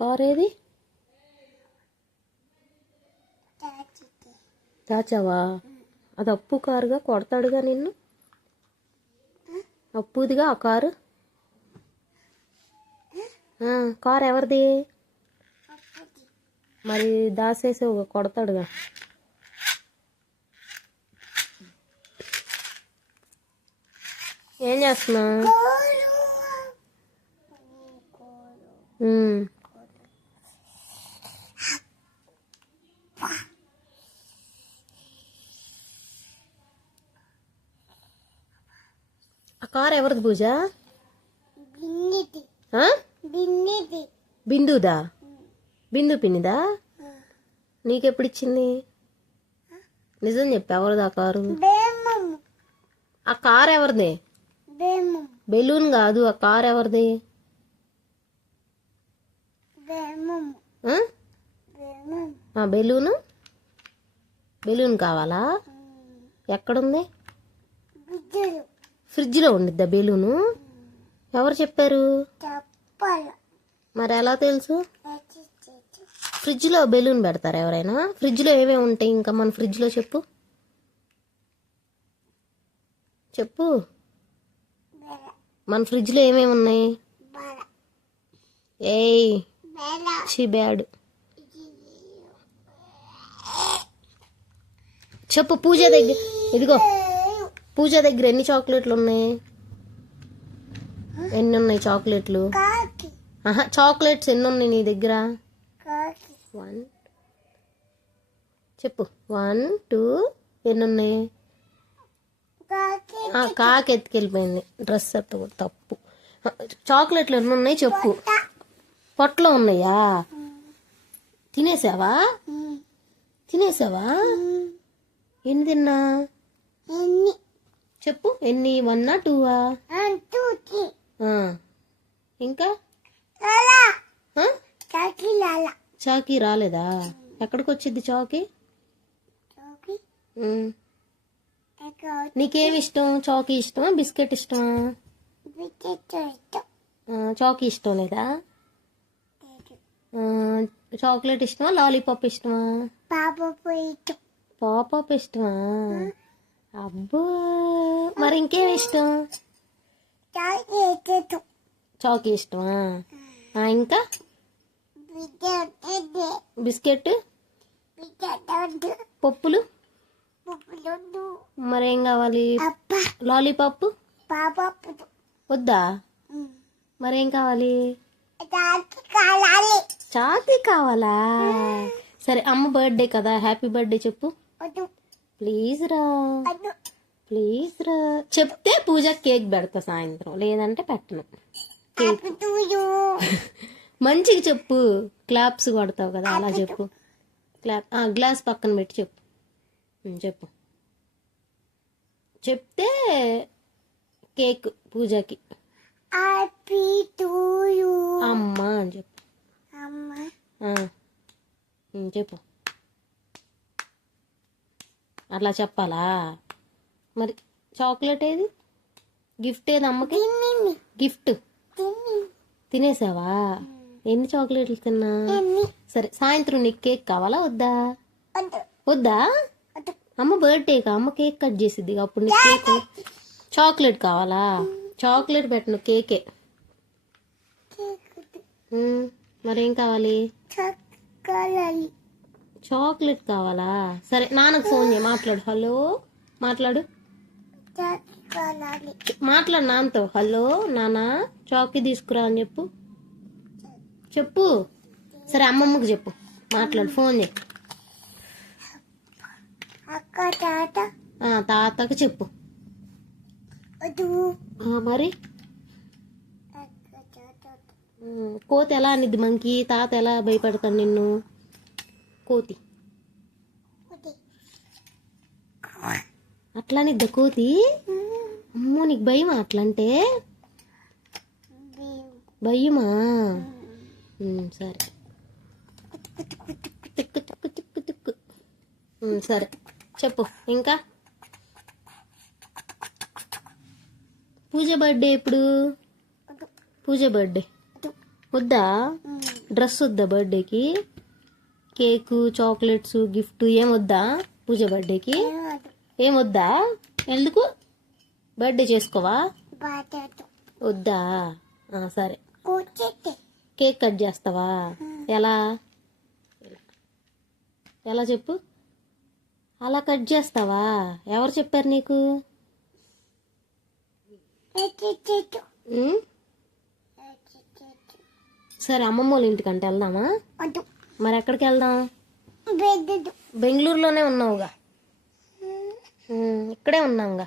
Car ఏది? దాచావా? అది అప్పు కారుగా, కొడతాడుగా నిన్ను. అప్పుదిగా ఆ కారు. కారు ఎవరిది? మరి దాసేసి కొడతాడుగా. ఏం చేస్తున్నా? ఆ కారు ఎవరిది పూజ? బిందుదా? బిందు పిన్నిదా? నీకెప్పుడు ఇచ్చింది? నిజం చెప్పు, ఎవరిది ఆ కారు? ఆ కారు ఎవరిది? బెలూన్ కాదు, ఆ కారు ఎవరిది? బెలూను. బెలూన్ కావాలా? ఎక్కడుంది? ఫ్రిడ్జ్లో ఉండిద్దా బెలూను? ఎవరు చెప్పారు? మరి ఎలా తెలుసు? ఫ్రిడ్జ్లో బెలూన్ పెడతారా ఎవరైనా? ఫ్రిడ్జ్లో ఏమేమి ఉంటాయి ఇంకా మన ఫ్రిడ్జ్లో? చెప్పు చెప్పు. మన ఫ్రిడ్జ్లో ఏమేమి ఉన్నాయి? ఏయ్ బ్యాడ్. చెప్పు. పూజ దగ్గర, ఇదిగో పూజ దగ్గర ఎన్ని చాక్లెట్లు ఉన్నాయి? ఎన్ని ఉన్నాయి చాక్లెట్లు? చాక్లెట్స్ ఎన్ని ఉన్నాయి నీ దగ్గర? 1 చెప్పు. 1 2 ఎన్ని ఉన్నాయి? కాకి ఎత్తుకెళ్ళిపోయింది. డ్రెస్ తప్పు. చాక్లెట్లు ఎన్ని ఉన్నాయి చెప్పు. పొట్టలో ఉన్నాయా? తినేసావా? ఎన్ని తిన్నా చెప్పు. ఎన్ని? 1 2? ఇంకా చాకీ రాలేదా? ఎక్కడికి వచ్చింది చాకీ? నీకేమి ఇష్టం? చాకీ ఇష్టమా, బిస్కెట్ ఇష్టమా? చాకీ ఇష్టం లేదా? చాక్లెట్ ఇష్టమా, లాలీపాప్ ఇష్టమా? పాపాప్ ఇష్టమా? అబ్బో, మరి ఇంకేమి ఇష్టం? చాకీ ఇష్టమా? ఇంకా బిస్కెట్, పప్పులు మరేం కావాలి? లాలీపాప్ వద్దా? మరేం కావాలి? చాకీ కావాలా? సరే, అమ్మ బర్త్డే కదా, హ్యాపీ బర్త్డే చెప్పు. ప్లీజ్ రా. చెప్తే పూజ కేక్ పెడతా సాయంత్రం, లేదంటే పెట్టను. మంచిగా చెప్పు. క్లాప్స్ కొడతావు కదా, అలా చెప్పు. గ్లాస్ పక్కన పెట్టి చెప్పు. చెప్పు. చెప్తే కేక్ పూజకి. అమ్మా అని చెప్పు. చెప్పు. అట్లా చెప్పాలా? మరి చాక్లెట్ ఏది? గిఫ్ట్ ఏది అమ్మకి? గిఫ్ట్ తినేసావా? ఎన్ని చాక్లెట్లు తిన్నా? సరే, సాయంత్రం నీకు కేక్ కావాలా వద్దా? అమ్మ బర్త్డేగా, అమ్మ కేక్ కట్ చేసిద్ది, అప్పుడు నీకు కేక్. చాక్లెట్ కావాలా? చాక్లెట్ పెట్టను, కేకే. మరేం కావాలి? చాక్లెట్ కావాలా? సరే, నాన్నకు ఫోన్ చేయి, మాట్లాడు. హలో, మాట్లాడు నాన్నతో. హలో నాన్న, చాకీ తీసుకురా అని చెప్పు. సరే, అమ్మమ్మకి చెప్పు, మాట్లాడు, ఫోన్ చేయి. తాతకి చెప్పు. మరి కోతి ఎలా అనిద్ది మంకి? తాత ఎలా భయపడతాడు నిన్ను? కోతి అట్లా అనిద్దా కోతి? అమ్మో, నీకు భయమా అట్లంటే? భయమా? సరే. సరే, చెప్పు. ఇంకా పూజ బర్త్డే ఎప్పుడు? పూజ బర్త్డే వద్దా? డ్రెస్ వద్దా బర్త్డేకి? కేకు, చాక్లెట్స్, గిఫ్ట్ ఏం వద్దా? పూజ బర్త్డేకి ఏం వద్దా? ఎందుకు? బర్త్డే చేసుకోవా? వద్దా? సరే. కేక్ కట్ చేస్తావా? ఎలా ఎలా చెప్పు? అలా కట్ చేస్తావా? ఎవరు చెప్పారు నీకు? ఉమ్? సరే, అమ్మమ్మ వాళ్ళ ఇంటికంటే వెళ్దామా? మరి ఎక్కడికి వెళ్దాం? బెంగళూరులోనే ఉన్నావుగా. ఇక్కడే ఉన్నాంగా.